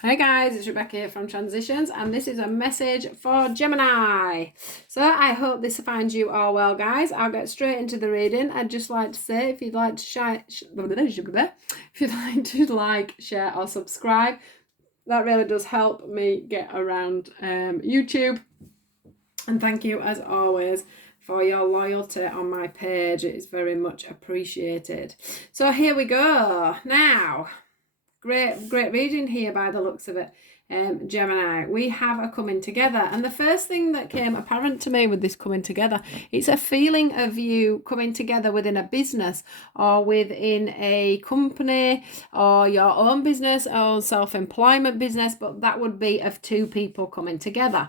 Hey guys, it's Rebecca here from Transitions, and this is a message for Gemini. So I hope this finds you all well, guys. I'll get straight into the reading. I'd just like to say, if you'd like to share, share, or subscribe, that really does help me get around YouTube. And thank you, as always, for your loyalty on my page. It is very much appreciated. So here we go. Now, great reading here by the looks of it. Gemini, we have a coming together, and the first thing that came apparent to me with this coming together, it's a feeling of you coming together within a business or within a company or your own business or self-employment business, but that would be of two people coming together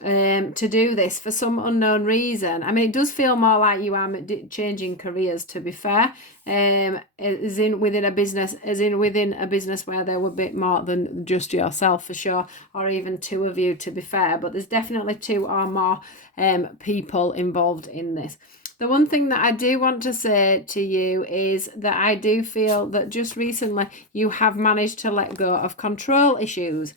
to do this for some unknown reason. I mean, it does feel more like you are changing careers, to be fair, as in within a business where there would be more than just yourself, for sure, or even two of you, to be fair, but there's definitely two or more people involved in this. The one thing that I do want to say to you is that I do feel that just recently you have managed to let go of control issues.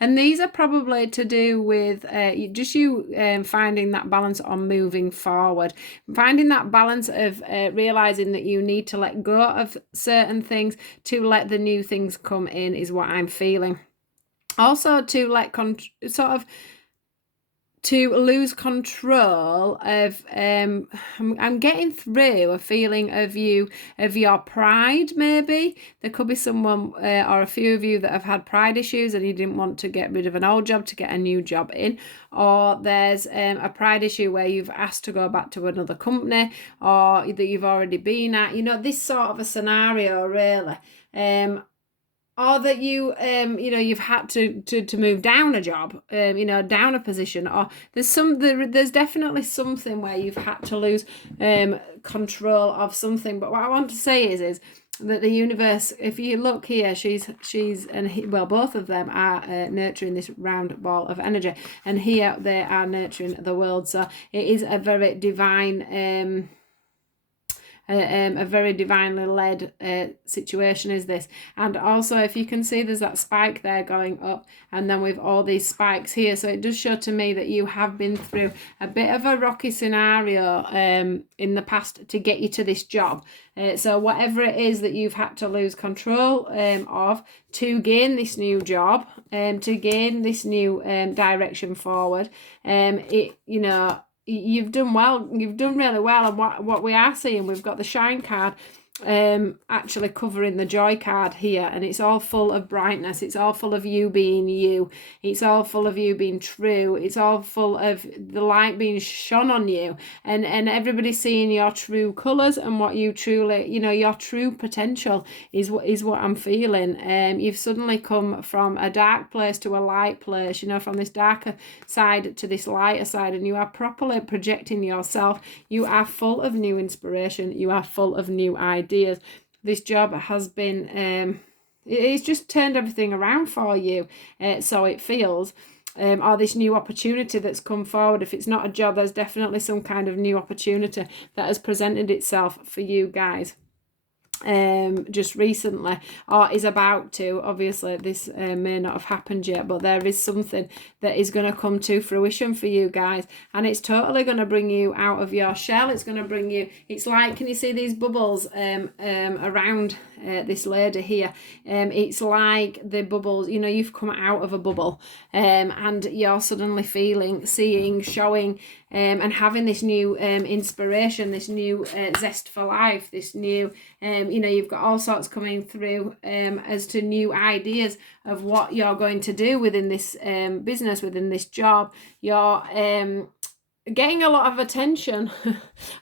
And these are probably to do with just you finding that balance on moving forward, finding that balance of realizing that you need to let go of certain things to let the new things come in is what I'm feeling. Also, to let to lose control of I'm getting through a feeling of your pride. Maybe there could be someone or a few of you that have had pride issues and you didn't want to get rid of an old job to get a new job in, or there's a pride issue where you've asked to go back to another company or that you've already been at, this sort of a scenario, really. Or that you've had to move down a job, down a position, or there's definitely something where you've had to lose control of something. But what I want to say is that the universe, if you look here, she's both of them are nurturing this round ball of energy, and here they are nurturing the world. So it is a very divine. A very divinely led situation is this. And also, if you can see, there's that spike there going up, and then with all these spikes here, so it does show to me that you have been through a bit of a rocky scenario in the past to get you to this job. So whatever it is that you've had to lose control of to gain this new job, to gain this new direction forward, you've done well. You've done really well. And what we are seeing, we've got the shine card actually covering the joy card here, and it's all full of brightness. It's all full of you being you. It's all full of you being true. It's all full of the light being shone on you, and everybody seeing your true colors and what you truly, your true potential is what I'm feeling. You've suddenly come from a dark place to a light place, from this darker side to this lighter side, and you are properly projecting yourself. You are full of new inspiration. You are full of new ideas. This job has been it's just turned everything around for you, so it feels, or this new opportunity that's come forward. If it's not a job, there's definitely some kind of new opportunity that has presented itself for you guys just recently, or is about to. Obviously this may not have happened yet, but there is something that is going to come to fruition for you guys, and it's totally going to bring you out of your shell. It's going to bring you, it's like, can you see these bubbles around this lady here? It's like the bubbles, you've come out of a bubble, and you're suddenly feeling, seeing, showing, and having this new inspiration, this new zest for life, this new you've got all sorts coming through as to new ideas of what you're going to do within this business, within this job. You're getting a lot of attention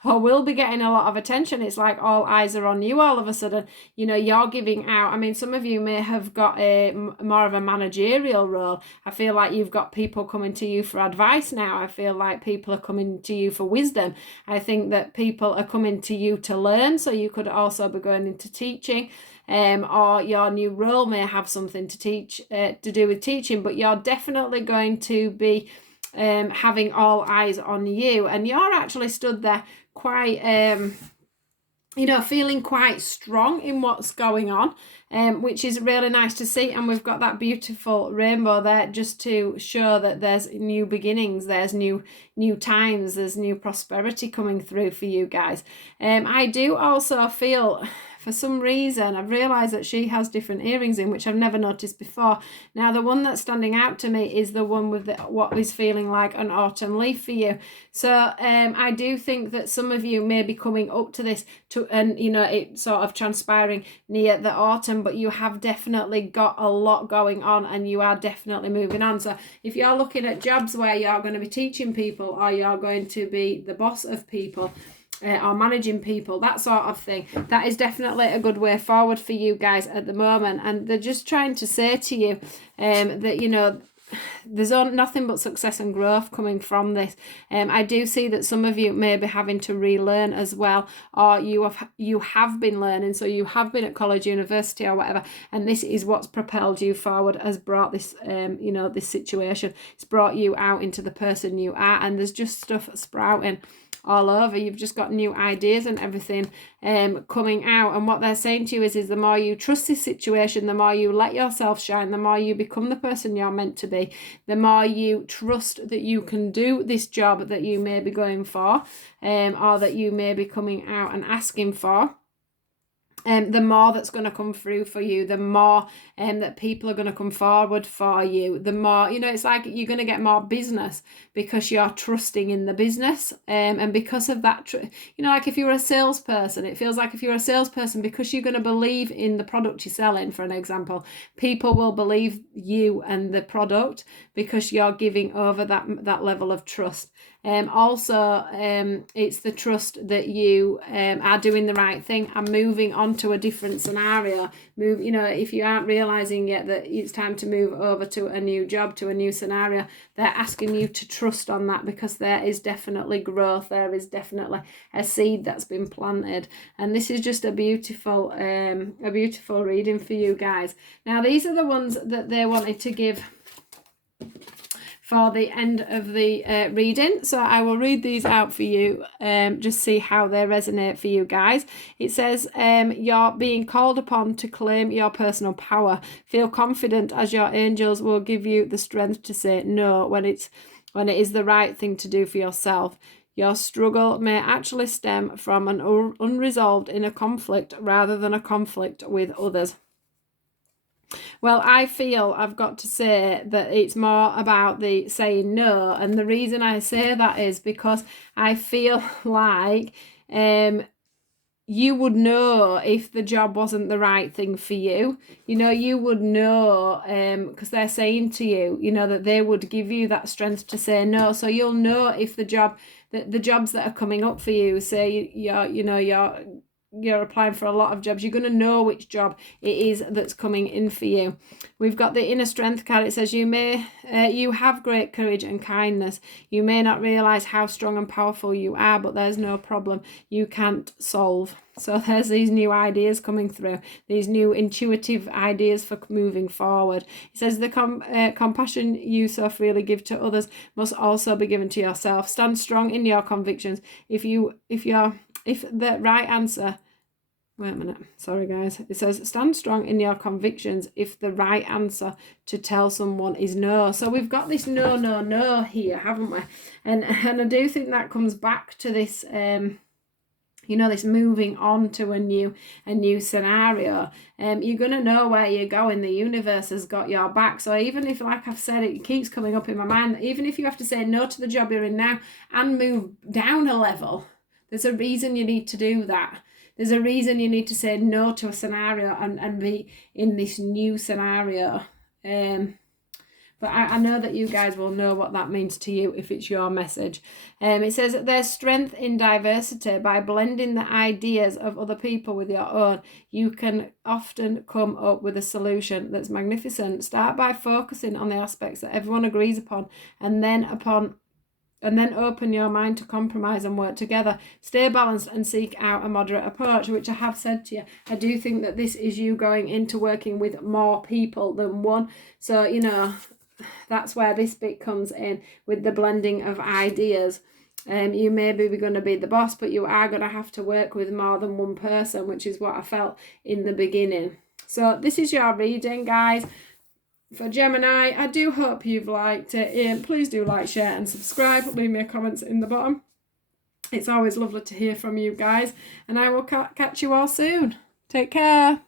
or will be getting a lot of attention. It's like all eyes are on you all of a sudden. You're giving out. I mean, some of you may have got a more of a managerial role. I feel like you've got people coming to you for advice now. I feel like people are coming to you for wisdom. I think that people are coming to you to learn, so you could also be going into teaching, or your new role may have something to do with teaching, but you're definitely going to be having all eyes on you, and you're actually stood there quite you know, feeling quite strong in what's going on, which is really nice to see. And we've got that beautiful rainbow there just to show that there's new beginnings, there's new times, there's new prosperity coming through for you guys. I do also feel, for some reason, I've realised that she has different earrings in, which I've never noticed before. Now, the one that's standing out to me is the one with what is feeling like an autumn leaf for you. So I do think that some of you may be coming up to this, and you know, it sort of transpiring near the autumn, but you have definitely got a lot going on and you are definitely moving on. So if you're looking at jobs where you're going to be teaching people, or you're going to be the boss of people, or managing people, that sort of thing, that is definitely a good way forward for you guys at the moment. And they're just trying to say to you that, you know, there's nothing but success and growth coming from this. I do see that some of you may be having to relearn as well, or you have been learning, so you have been at college, university, or whatever, and this is what's propelled you forward, has brought this you know, this situation. It's brought you out into the person you are, and there's just stuff sprouting all over. You've just got new ideas and everything coming out, and what they're saying to you is the more you trust this situation, the more you let yourself shine, the more you become the person you're meant to be, the more you trust that you can do this job that you may be going for, or that you may be coming out and asking for. The more that's going to come through for you, the more that people are going to come forward for you, the more, you know, it's like you're going to get more business because you're trusting in the business, and because of that, you know, like if you're a salesperson, it feels like if you're a salesperson, because you're going to believe in the product you're selling, for an example, people will believe you and the product because you're giving over that level of trust. Also, it's the trust that you are doing the right thing and moving on to a different scenario. You know, if you aren't realizing yet that it's time to move over to a new job, to a new scenario, they're asking you to trust on that, because there is definitely growth, there is definitely a seed that's been planted, and this is just a beautiful reading for you guys. Now, these are the ones that they wanted to give for the end of the reading, so I will read these out for you, just see how they resonate for you guys. It says, you're being called upon to claim your personal power. Feel confident, as your angels will give you the strength to say no when it is the right thing to do for yourself. Your struggle may actually stem from an unresolved inner conflict rather than a conflict with others. Well, I feel I've got to say that it's more about the saying no, and the reason I say that is because I feel like you would know if the job wasn't the right thing for you. You know, you would know, because they're saying to you, you know, that they would give you that strength to say no. So you'll know if the jobs that are coming up for you, say you're applying for a lot of jobs, you're going to know which job it is that's coming in for you. We've got the inner strength card. It says you have great courage and kindness. You may not realize how strong and powerful you are, but there's no problem you can't solve. So there's these new ideas coming through, these new intuitive ideas for moving forward. It says the compassion you so freely give to others must also be given to yourself. Stand strong in your convictions. If the right answer, wait a minute, sorry guys. It says stand strong in your convictions if the right answer to tell someone is no. So we've got this no here, haven't we? And I do think that comes back to this this moving on to a new scenario. You're going to know where you're going. The universe has got your back. So even if, like I've said, it keeps coming up in my mind, even if you have to say no to the job you're in now and move down a level, there's a reason you need to do that. There's a reason you need to say no to a scenario and be in this new scenario. But I know that you guys will know what that means to you if it's your message. It says there's strength in diversity. By blending the ideas of other people with your own, you can often come up with a solution that's magnificent. Start by focusing on the aspects that everyone agrees upon, and then open your mind to compromise and work together. Stay balanced and seek out a moderate approach, which I have said to you. I do think that this is you going into working with more people than one. So, that's where this bit comes in with the blending of ideas. You maybe be going to be the boss, but you are going to have to work with more than one person, which is what I felt in the beginning. So this is your reading, guys, for Gemini. I do hope you've liked it. Please do like, share and subscribe. Leave me a comment in the bottom. It's always lovely to hear from you guys, and I will catch you all soon. Take care.